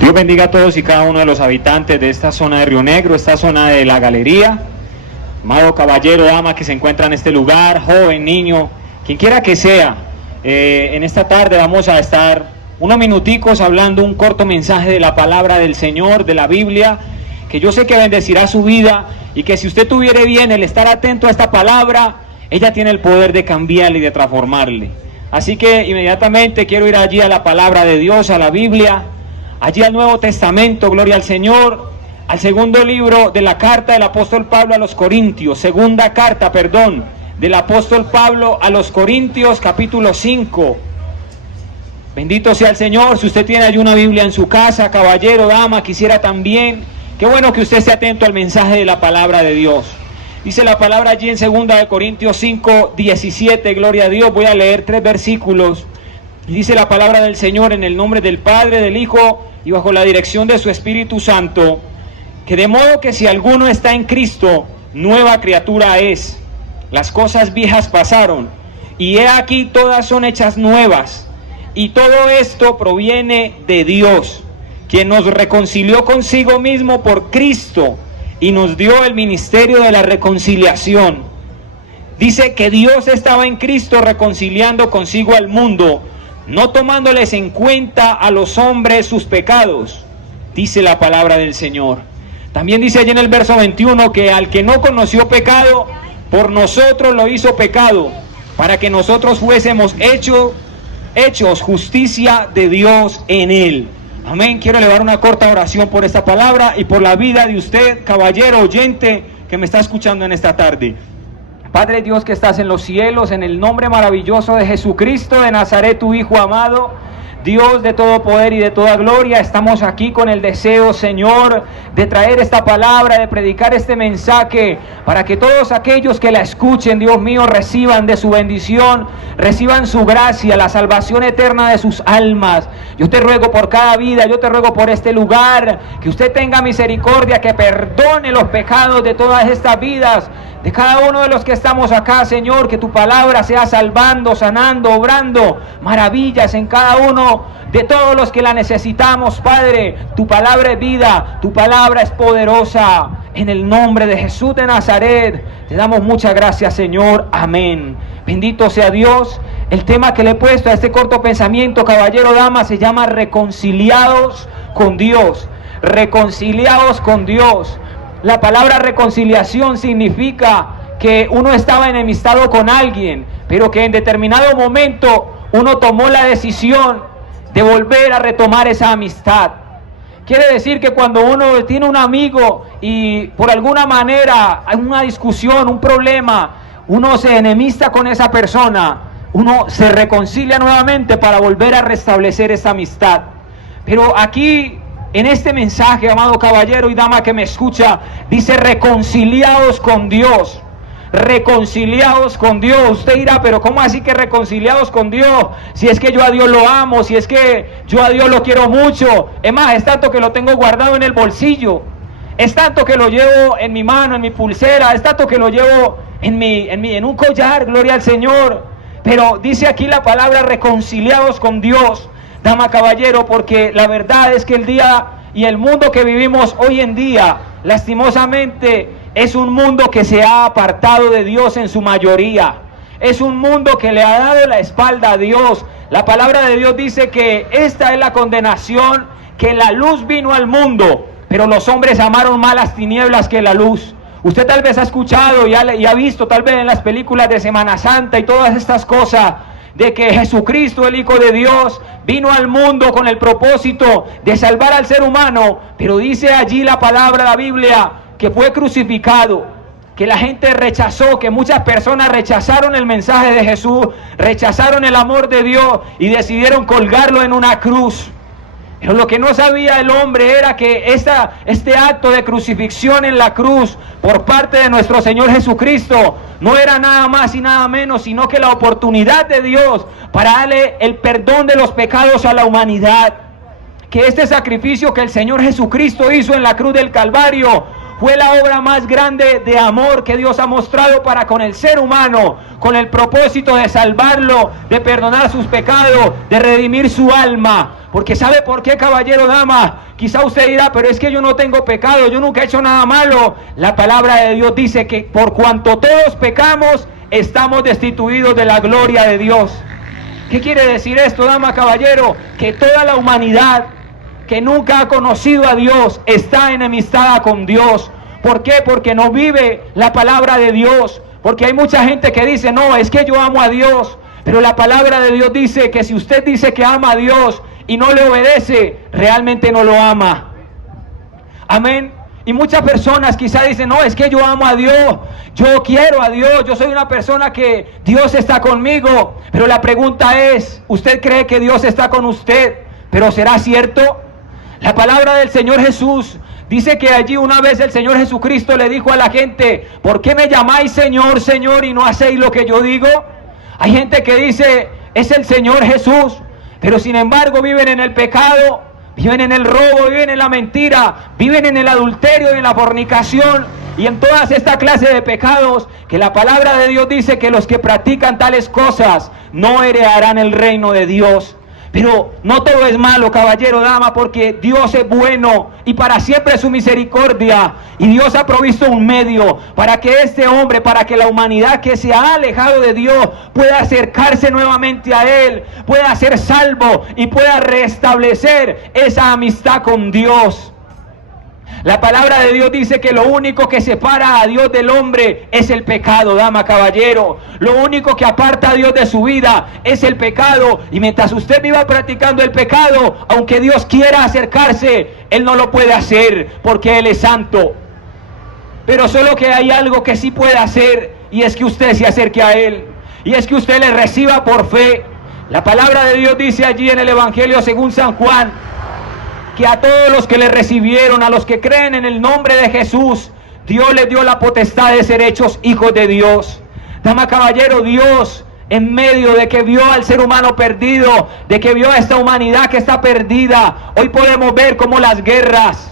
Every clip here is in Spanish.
Dios bendiga a todos y cada uno de los habitantes de esta zona de Río Negro, esta zona de la galería. Amado caballero, dama que se encuentra en este lugar, joven, niño, quien quiera que sea, en esta tarde vamos a estar unos minuticos hablando un corto mensaje de la palabra del Señor, de la Biblia, que yo sé que bendecirá su vida y que si usted tuviera bien el estar atento a esta palabra, ella tiene el poder de cambiarle y de transformarle. Así que inmediatamente quiero ir allí a la palabra de Dios, a la Biblia, allí al Nuevo Testamento, gloria al Señor, al segundo libro de la carta del apóstol Pablo a los Corintios, segunda carta, del apóstol Pablo a los Corintios, capítulo 5. Bendito sea el Señor. Si usted tiene allí una Biblia en su casa, caballero, dama, quisiera también, qué bueno que usted esté atento al mensaje de la palabra de Dios. Dice la palabra allí en segunda de Corintios 5, 17, gloria a Dios. Voy a leer 3 versículos. Dice la palabra del Señor en el nombre del Padre, del Hijo y bajo la dirección de su Espíritu Santo, que de modo que si alguno está en Cristo, nueva criatura es. Las cosas viejas pasaron, y he aquí todas son hechas nuevas. Y todo esto proviene de Dios, quien nos reconcilió consigo mismo por Cristo, y nos dio el ministerio de la reconciliación. Dice que Dios estaba en Cristo reconciliando consigo al mundo, no tomándoles en cuenta a los hombres sus pecados, dice la palabra del Señor. También dice allí en el verso 21 que al que no conoció pecado, por nosotros lo hizo pecado, para que nosotros fuésemos hechos justicia de Dios en él. Amén. Quiero elevar una corta oración por esta palabra y por la vida de usted, caballero oyente, que me está escuchando en esta tarde. Padre Dios que estás en los cielos, en el nombre maravilloso de Jesucristo de Nazaret, tu Hijo amado, Dios de todo poder y de toda gloria, estamos aquí con el deseo, Señor, de traer esta palabra, de predicar este mensaje, para que todos aquellos que la escuchen, Dios mío, reciban de su bendición, reciban su gracia, la salvación eterna de sus almas. Yo te ruego por cada vida, yo te ruego por este lugar, que usted tenga misericordia, que perdone los pecados de todas estas vidas, de cada uno de los que estamos acá, Señor, que tu palabra sea salvando, sanando, obrando maravillas en cada uno de todos los que la necesitamos, Padre. Tu palabra es vida, tu palabra es poderosa. En el nombre de Jesús de Nazaret, te damos muchas gracias, Señor. Amén. Bendito sea Dios. El tema que le he puesto a este corto pensamiento, caballero, dama, se llama reconciliados con Dios. Reconciliados con Dios. La palabra reconciliación significa que uno estaba enemistado con alguien, pero que en determinado momento uno tomó la decisión de volver a retomar esa amistad. Quiere decir que cuando uno tiene un amigo y por alguna manera hay una discusión, un problema, uno se enemista con esa persona, uno se reconcilia nuevamente para volver a restablecer esa amistad. Pero aquí, en este mensaje, amado caballero y dama que me escucha, dice reconciliados con Dios. Reconciliados con Dios. Usted dirá, pero ¿cómo así que reconciliados con Dios? Si es que yo a Dios lo amo, si es que yo a Dios lo quiero mucho. Es más, es tanto que lo tengo guardado en el bolsillo. Es tanto que lo llevo en mi mano, en mi pulsera. Es tanto que lo llevo en un collar, gloria al Señor. Pero dice aquí la palabra reconciliados con Dios, dama, caballero, porque la verdad es que el día y el mundo que vivimos hoy en día, lastimosamente, es un mundo que se ha apartado de Dios en su mayoría. Es un mundo que le ha dado la espalda a Dios. La palabra de Dios dice que esta es la condenación, que la luz vino al mundo, pero los hombres amaron más las tinieblas que la luz. Usted tal vez ha escuchado y ha visto tal vez en las películas de Semana Santa y todas estas cosas, de que Jesucristo, el Hijo de Dios, vino al mundo con el propósito de salvar al ser humano, pero dice allí la palabra, la Biblia, que fue crucificado, que la gente rechazó, que muchas personas rechazaron el mensaje de Jesús, rechazaron el amor de Dios y decidieron colgarlo en una cruz. Pero lo que no sabía el hombre era que este acto de crucifixión en la cruz por parte de nuestro Señor Jesucristo no era nada más y nada menos, sino que la oportunidad de Dios para darle el perdón de los pecados a la humanidad. Que este sacrificio que el Señor Jesucristo hizo en la cruz del Calvario fue la obra más grande de amor que Dios ha mostrado para con el ser humano, con el propósito de salvarlo, de perdonar sus pecados, de redimir su alma. Porque ¿sabe por qué, caballero, dama? Quizá usted dirá, pero es que yo no tengo pecado, yo nunca he hecho nada malo. La palabra de Dios dice que por cuanto todos pecamos, estamos destituidos de la gloria de Dios. ¿Qué quiere decir esto, dama, caballero? Que toda la humanidad que nunca ha conocido a Dios está enemistada con Dios. ¿Por qué? Porque no vive la palabra de Dios. Porque hay mucha gente que dice, no, es que yo amo a Dios. Pero la palabra de Dios dice que si usted dice que ama a Dios y no le obedece, realmente no lo ama. Amén. Y muchas personas quizá dicen, no, es que yo amo a Dios, yo quiero a Dios, yo soy una persona que Dios está conmigo. Pero la pregunta es, ¿usted cree que Dios está con usted? ¿Pero será cierto? La palabra del Señor Jesús dice que allí una vez el Señor Jesucristo le dijo a la gente, ¿por qué me llamáis Señor, Señor y no hacéis lo que yo digo? Hay gente que dice, es el Señor Jesús, pero sin embargo viven en el pecado, viven en el robo, viven en la mentira, viven en el adulterio y en la fornicación y en todas esta clase de pecados que la palabra de Dios dice que los que practican tales cosas no heredarán el reino de Dios. Pero no todo es malo, caballero, dama, porque Dios es bueno y para siempre es su misericordia. Y Dios ha provisto un medio para que este hombre, para que la humanidad que se ha alejado de Dios pueda acercarse nuevamente a Él, pueda ser salvo y pueda restablecer esa amistad con Dios. La palabra de Dios dice que lo único que separa a Dios del hombre es el pecado, dama, caballero. Lo único que aparta a Dios de su vida es el pecado. Y mientras usted viva practicando el pecado, aunque Dios quiera acercarse, Él no lo puede hacer porque Él es santo. Pero solo que hay algo que sí puede hacer, y es que usted se acerque a Él. Y es que usted le reciba por fe. La palabra de Dios dice allí en el Evangelio según San Juan, que a todos los que le recibieron, a los que creen en el nombre de Jesús, Dios les dio la potestad de ser hechos hijos de Dios. Dama, caballero, Dios, en medio de que vio al ser humano perdido, de que vio a esta humanidad que está perdida, hoy podemos ver cómo las guerras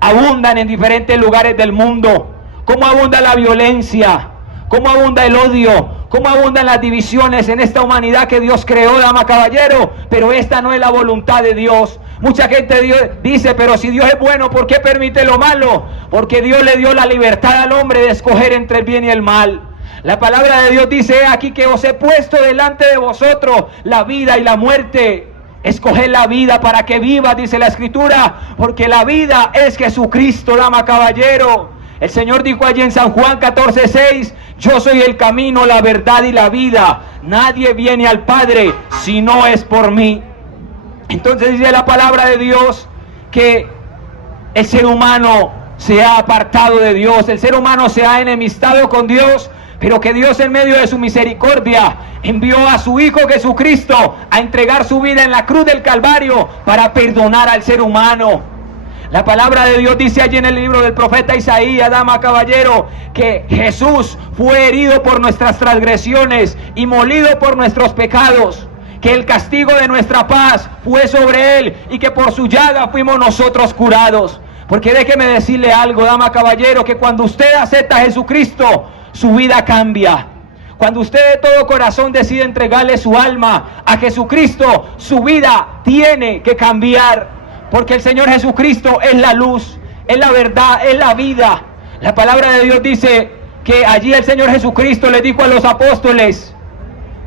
abundan en diferentes lugares del mundo, cómo abunda la violencia, cómo abunda el odio, cómo abundan las divisiones en esta humanidad que Dios creó, dama, caballero. Pero esta no es la voluntad de Dios. Mucha gente dice, pero si Dios es bueno, ¿por qué permite lo malo? Porque Dios le dio la libertad al hombre de escoger entre el bien y el mal. La palabra de Dios dice aquí que os he puesto delante de vosotros la vida y la muerte. Escoged la vida para que vivas, dice la Escritura, porque la vida es Jesucristo, dama, caballero. El Señor dijo allí en San Juan 14:6, yo soy el camino, la verdad y la vida. Nadie viene al Padre si no es por mí. Entonces dice la palabra de Dios que el ser humano se ha apartado de Dios, el ser humano se ha enemistado con Dios, pero que Dios en medio de su misericordia envió a su Hijo Jesucristo a entregar su vida en la cruz del Calvario para perdonar al ser humano. La palabra de Dios dice allí en el libro del profeta Isaías, dama, caballero, que Jesús fue herido por nuestras transgresiones y molido por nuestros pecados, que el castigo de nuestra paz fue sobre Él y que por su llaga fuimos nosotros curados. Porque déjeme decirle algo, dama, caballero, que cuando usted acepta a Jesucristo, su vida cambia. Cuando usted de todo corazón decide entregarle su alma a Jesucristo, su vida tiene que cambiar. Porque el Señor Jesucristo es la luz, es la verdad, es la vida. La palabra de Dios dice que allí el Señor Jesucristo le dijo a los apóstoles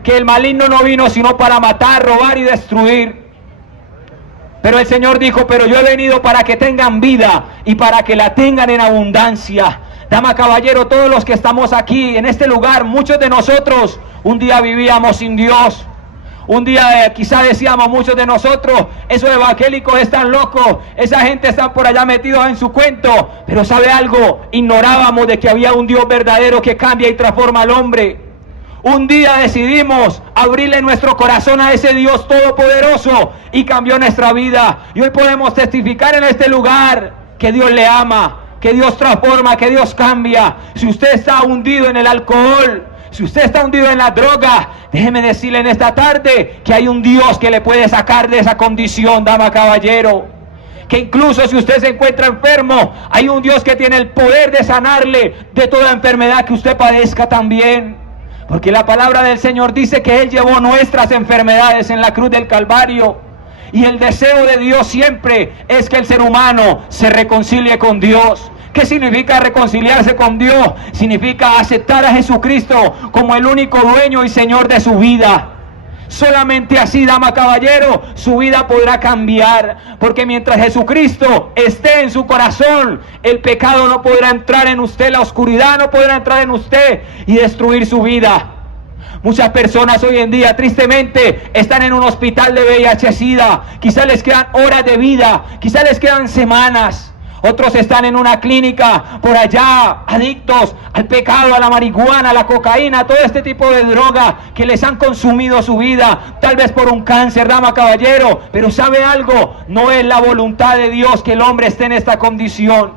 que el maligno no vino sino para matar, robar y destruir. Pero el Señor dijo, pero yo he venido para que tengan vida y para que la tengan en abundancia. Dama, caballero, todos los que estamos aquí en este lugar, muchos de nosotros un día vivíamos sin Dios. Un día quizá decíamos muchos de nosotros, esos evangélicos están locos, esa gente está por allá metidos en su cuento. Pero ¿sabe algo? Ignorábamos de que había un Dios verdadero que cambia y transforma al hombre. Un día decidimos abrirle nuestro corazón a ese Dios todopoderoso y cambió nuestra vida. Y hoy podemos testificar en este lugar que Dios le ama, que Dios transforma, que Dios cambia. Si usted está hundido en el alcohol, si usted está hundido en la droga, déjeme decirle en esta tarde que hay un Dios que le puede sacar de esa condición, dama, caballero. que incluso si usted se encuentra enfermo, hay un Dios que tiene el poder de sanarle de toda enfermedad que usted padezca también. Porque la palabra del Señor dice que Él llevó nuestras enfermedades en la cruz del Calvario. Y el deseo de Dios siempre es que el ser humano se reconcilie con Dios. ¿Qué significa reconciliarse con Dios? Significa aceptar a Jesucristo como el único dueño y Señor de su vida. Solamente así, dama, caballero, su vida podrá cambiar. Porque mientras Jesucristo esté en su corazón, el pecado no podrá entrar en usted, la oscuridad no podrá entrar en usted y destruir su vida. Muchas personas hoy en día, tristemente, están en un hospital de VIH-Sida. Quizás les quedan horas de vida, quizás les quedan semanas. Otros están en una clínica por allá, adictos al pecado, a la marihuana, a la cocaína, a todo este tipo de droga que les han consumido su vida, tal vez por un cáncer, dama, caballero. Pero ¿sabe algo? No es la voluntad de Dios que el hombre esté en esta condición.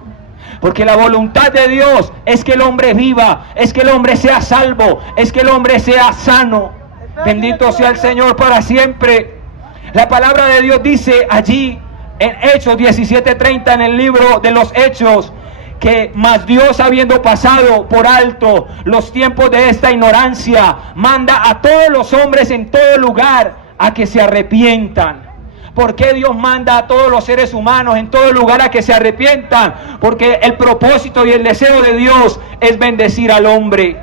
Porque la voluntad de Dios es que el hombre viva, es que el hombre sea salvo, es que el hombre sea sano. Bendito sea el Señor para siempre. La palabra de Dios dice allí en Hechos 17:30, en el libro de los Hechos, que más Dios, habiendo pasado por alto los tiempos de esta ignorancia, manda a todos los hombres en todo lugar a que se arrepientan. ¿Por qué Dios manda a todos los seres humanos en todo lugar a que se arrepientan? Porque el propósito y el deseo de Dios es bendecir al hombre.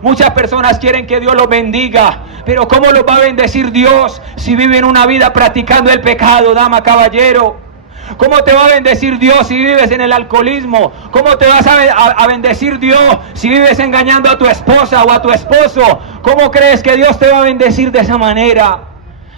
Muchas personas quieren que Dios los bendiga, pero ¿cómo los va a bendecir Dios si viven una vida practicando el pecado, dama, caballero? ¿Cómo te va a bendecir Dios si vives en el alcoholismo? ¿Cómo te vas a bendecir Dios si vives engañando a tu esposa o a tu esposo? ¿Cómo crees que Dios te va a bendecir de esa manera?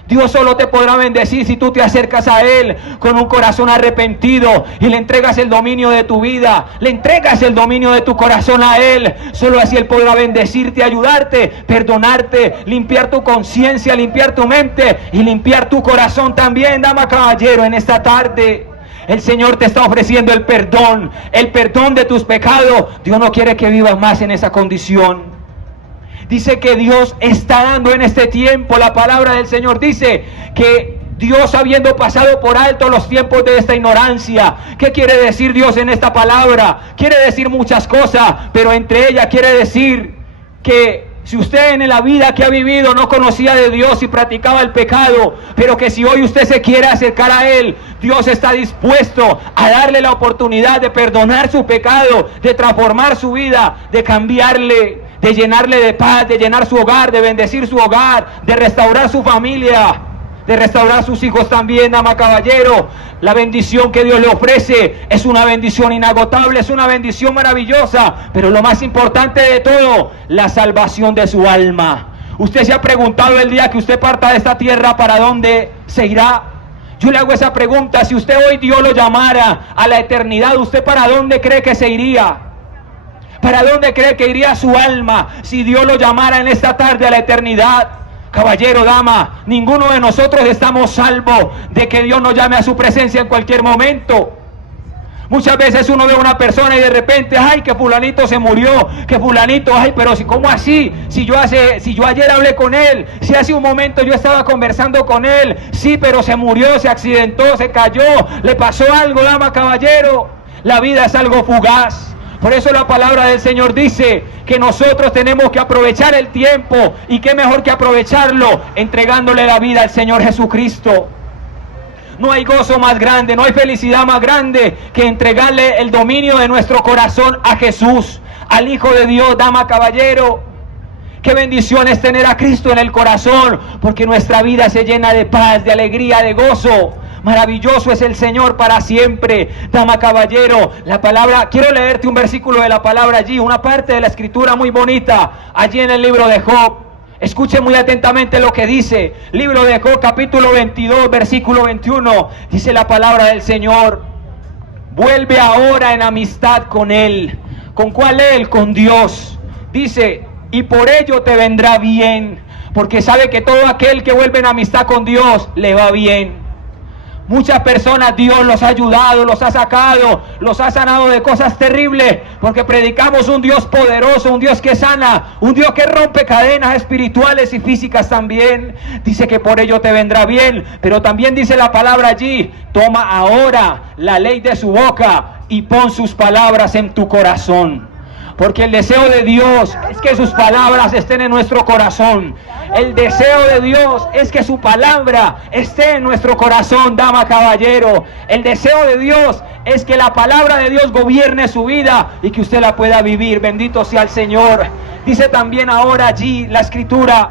Dios solo te podrá bendecir si tú te acercas a Él con un corazón arrepentido y le entregas el dominio de tu vida, le entregas el dominio de tu corazón a Él. Solo así Él podrá bendecirte, ayudarte, perdonarte, limpiar tu conciencia, limpiar tu mente y limpiar tu corazón también, dama, caballero. En esta tarde el Señor te está ofreciendo el perdón de tus pecados. Dios no quiere que vivas más en esa condición. Dice que Dios está dando en este tiempo, la palabra del Señor dice que Dios, habiendo pasado por alto los tiempos de esta ignorancia. ¿Qué quiere decir Dios en esta palabra? Quiere decir muchas cosas, pero entre ellas quiere decir que si usted en la vida que ha vivido no conocía de Dios y practicaba el pecado, pero que si hoy usted se quiere acercar a Él, Dios está dispuesto a darle la oportunidad de perdonar su pecado, de transformar su vida, de cambiarle, de llenarle de paz, de llenar su hogar, de bendecir su hogar, de restaurar su familia, de restaurar sus hijos también, dama, caballero. La bendición que Dios le ofrece es una bendición inagotable, es una bendición maravillosa, pero lo más importante de todo, la salvación de su alma. Usted se ha preguntado el día que usted parta de esta tierra, ¿para dónde se irá? Yo le hago esa pregunta: si usted hoy Dios lo llamara a la eternidad, ¿usted para dónde cree que se iría? ¿Para dónde cree que iría su alma si Dios lo llamara en esta tarde a la eternidad? Caballero, dama, ninguno de nosotros estamos salvos de que Dios nos llame a su presencia en cualquier momento. Muchas veces uno ve a una persona y de repente, ay, que fulanito se murió, que fulanito, ay, pero si, ¿cómo así? Si yo ayer hablé con él, si hace un momento yo estaba conversando con él, sí, pero se murió, se accidentó, se cayó, le pasó algo, dama, caballero. La vida es algo fugaz. Por eso la palabra del Señor dice que nosotros tenemos que aprovechar el tiempo, y qué mejor que aprovecharlo entregándole la vida al Señor Jesucristo. No hay gozo más grande, no hay felicidad más grande que entregarle el dominio de nuestro corazón a Jesús, al Hijo de Dios, dama, caballero. Qué bendición es tener a Cristo en el corazón, porque nuestra vida se llena de paz, de alegría, de gozo. Maravilloso es el Señor para siempre, dama, caballero. La palabra, quiero leerte un versículo de la palabra allí, una parte de la escritura muy bonita, allí en el libro de Job. Escuche muy atentamente lo que dice. Libro de Job, capítulo 22, versículo 21. Dice la palabra del Señor: vuelve ahora en amistad con Él. ¿Con cuál Él? Con Dios. Dice: y por ello te vendrá bien, porque sabe que todo aquel que vuelve en amistad con Dios le va bien. Muchas personas Dios los ha ayudado, los ha sacado, los ha sanado de cosas terribles, porque predicamos un Dios poderoso, un Dios que sana, un Dios que rompe cadenas espirituales y físicas también. Dice que por ello te vendrá bien, pero también dice la palabra allí: toma ahora la ley de su boca y pon sus palabras en tu corazón. Porque el deseo de Dios es que sus palabras estén en nuestro corazón. El deseo de Dios es que su palabra esté en nuestro corazón, dama, caballero. El deseo de Dios es que la palabra de Dios gobierne su vida y que usted la pueda vivir. Bendito sea el Señor. Dice también ahora allí la Escritura.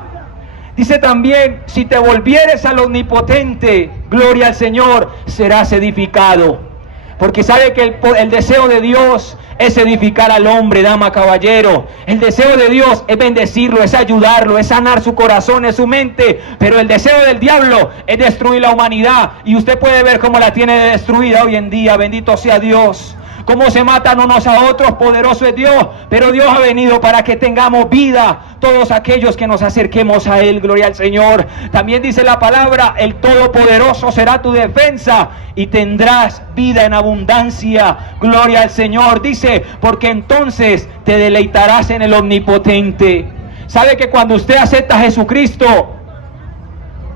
Dice también: si te volvieres al Omnipotente, gloria al Señor, serás edificado. Porque sabe que el deseo de Dios es edificar al hombre, dama, caballero. El deseo de Dios es bendecirlo, es ayudarlo, es sanar su corazón, es su mente. Pero el deseo del diablo es destruir la humanidad. Y usted puede ver cómo la tiene destruida hoy en día. Bendito sea Dios. Cómo se matan unos a otros, poderoso es Dios. Pero Dios ha venido para que tengamos vida, todos aquellos que nos acerquemos a Él, gloria al Señor. También dice la palabra: el Todopoderoso será tu defensa y tendrás vida en abundancia, gloria al Señor. Dice: porque entonces te deleitarás en el Omnipotente. ¿Sabe que cuando usted acepta a Jesucristo,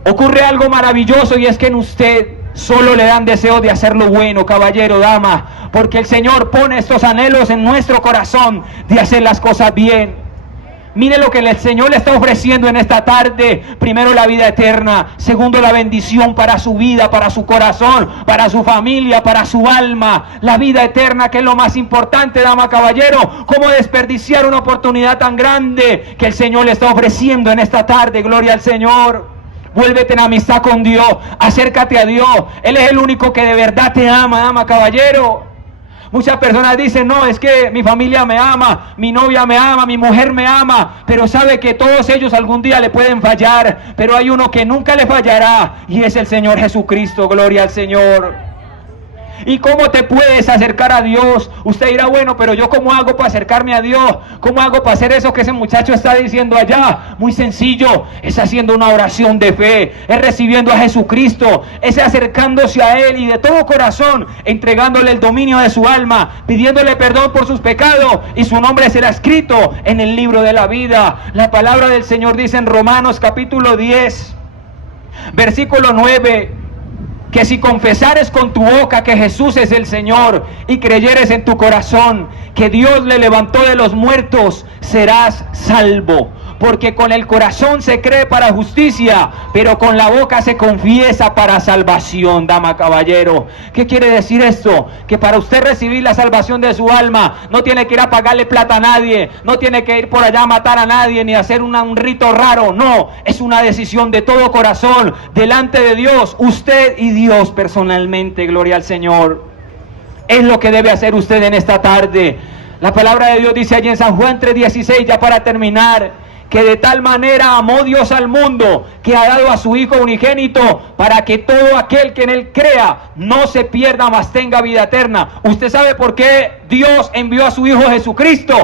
ocurre algo maravilloso? Y es que en usted solo le dan deseo de hacer lo bueno, caballero, dama, porque el Señor pone estos anhelos en nuestro corazón de hacer las cosas bien. Mire lo que el Señor le está ofreciendo en esta tarde. Primero, la vida eterna. Segundo, la bendición para su vida, para su corazón, para su familia, para su alma. La vida eterna, que es lo más importante, dama, caballero. ¿Cómo desperdiciar una oportunidad tan grande que el Señor le está ofreciendo en esta tarde? Gloria al Señor. Vuélvete en amistad con Dios, acércate a Dios. Él es el único que de verdad te ama, dama, caballero. Muchas personas dicen: no, es que mi familia me ama, mi novia me ama, mi mujer me ama. Pero sabe que todos ellos algún día le pueden fallar. Pero hay uno que nunca le fallará, y es el Señor Jesucristo, gloria al Señor. ¿Y cómo te puedes acercar a Dios? Usted dirá: bueno, pero yo ¿cómo hago para acercarme a Dios? ¿Cómo hago para hacer eso que ese muchacho está diciendo allá? Muy sencillo, es haciendo una oración de fe, es recibiendo a Jesucristo, es acercándose a Él y de todo corazón, entregándole el dominio de su alma, pidiéndole perdón por sus pecados, y su nombre será escrito en el libro de la vida. La palabra del Señor dice en Romanos capítulo 10, versículo 9, que si confesares con tu boca que Jesús es el Señor y creyeres en tu corazón que Dios le levantó de los muertos, serás salvo. Porque con el corazón se cree para justicia, pero con la boca se confiesa para salvación, dama, caballero. ¿Qué quiere decir esto? Que para usted recibir la salvación de su alma, no tiene que ir a pagarle plata a nadie, no tiene que ir por allá a matar a nadie, ni hacer un rito raro. No, es una decisión de todo corazón, delante de Dios, usted y Dios personalmente, gloria al Señor. Es lo que debe hacer usted en esta tarde. La palabra de Dios dice allí en San Juan 3:16, ya para terminar, que de tal manera amó Dios al mundo, que ha dado a su Hijo unigénito, para que todo aquel que en Él crea no se pierda, mas tenga vida eterna. ¿Usted sabe por qué Dios envió a su Hijo Jesucristo?